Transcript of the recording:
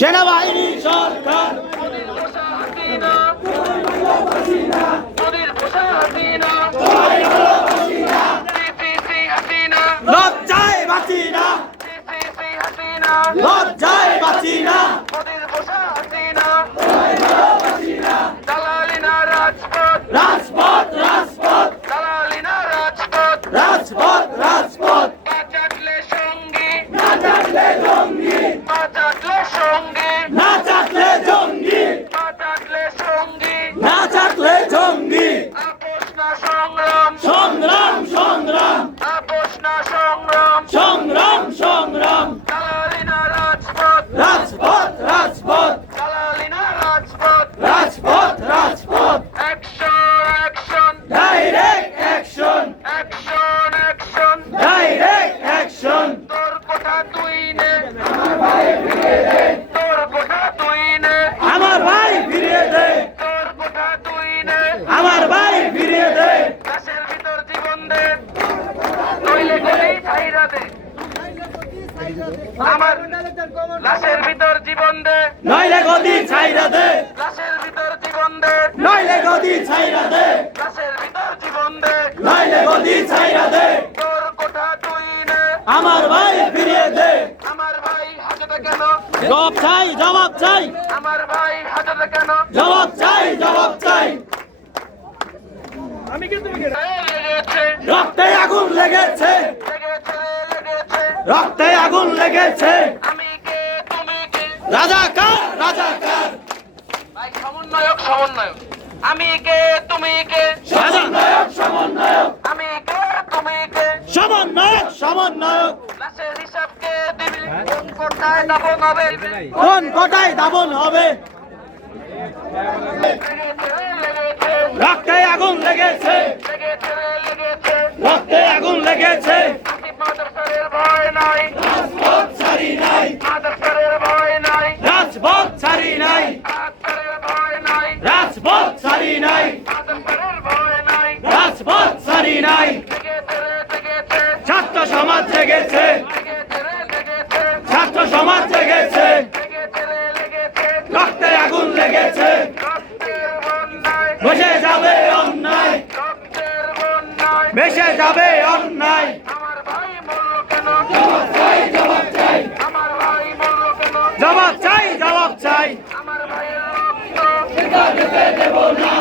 সেনাবাহিনী সরকার লজ্জায় বাঁচি না, লজ্জায় বাঁচি না, রাজপথ রাজপথ রাজপথ রাজপথ না চাটলে জঙ্গি, না চাটলে জঙ্গি, না চাটলে জঙ্গি, সংগ্রাম সংগ্রাম সংগ্রাম সংগ্রাম রাজপথ রাজপথ রাজপথ রাজপথ ডাইরেক্ট অ্যাকশন ডাইরেক্ট অ্যাকশন আমার ভাই ফিরিয়ে দে, আমার ভাই ফিরিয়ে দে, লাশের ভিতর জীবন দে, নইলে গলি ছাইরা দে। আমার লাশের ভিতর জীবন দে, নইলে গদি ছাইরা দে, লাশের ভিতর জীবন দে, নইলে গদি ছাইরা দে, লাশের ভিতর জীবন দে, নইলে গদি ছাইরা দে, তোর কোঠা তুই নে, আমার ভাই ফিরিয়ে দে। আমার ভাই হাজতে কেন, জবাব চাই, জবাব চাই, আমার ভাই হাজতে কেন, জবাব চাই, জবাব চাই। লেগেছে রক্তে আগুন লেগেছে, লেগেছে লেগেছে, রক্তে আগুন লেগেছে, আমি কে তুমি কে, রাজাকার রাজাকার, ভাই সমন্বয়ক সমন্বয়ক, আমি কে তুমি কে, সমন্বয়ক সমন্বয়ক, আমি কে তুমি কে, সমন্বয়ক সমন্বয়ক, লাশের হিসাব কে দিবি, কোন কোথায় দাবন হবে, কোন কোটায় দাবন হবে, লেগেছে রক্তে আগুন লেগেছে, লেগেছে লেগেছে, রক্তে আগুন লেগেছে, মাদ্রাসার ভয় নাই, রাজপথ ছাড়ি নাই, মাদ্রাসার ভয় নাই, রাজপথ ছাড়ি নাই, মাদ্রাসার ভয় নাই, রাজপথ ছাড়ি নাই, মাদ্রাসার ভয় নাই, রাজপথ ছাড়ি নাই, লেগেছে লেগেছে, ছাত্র সমাজ জেগেছে, লেগেছে লেগেছে, ছাত্র সমাজ জেগেছে, লেগেছে লেগেছে, রক্তে আগুন লেগেছে, রক্তের বন্যায়, বসে যাবে অন্যায়, রক্তের বন্যায়, বেসে যাবে অন্যায়, আমার ভাই মরল কেন, জবাব চাই, জবাব চাই, আমার ভাই মরল কেন, জবাব চাই, জবাব চাই, আমার ভাইয়ের রক্ত এটা যেতে দেব না,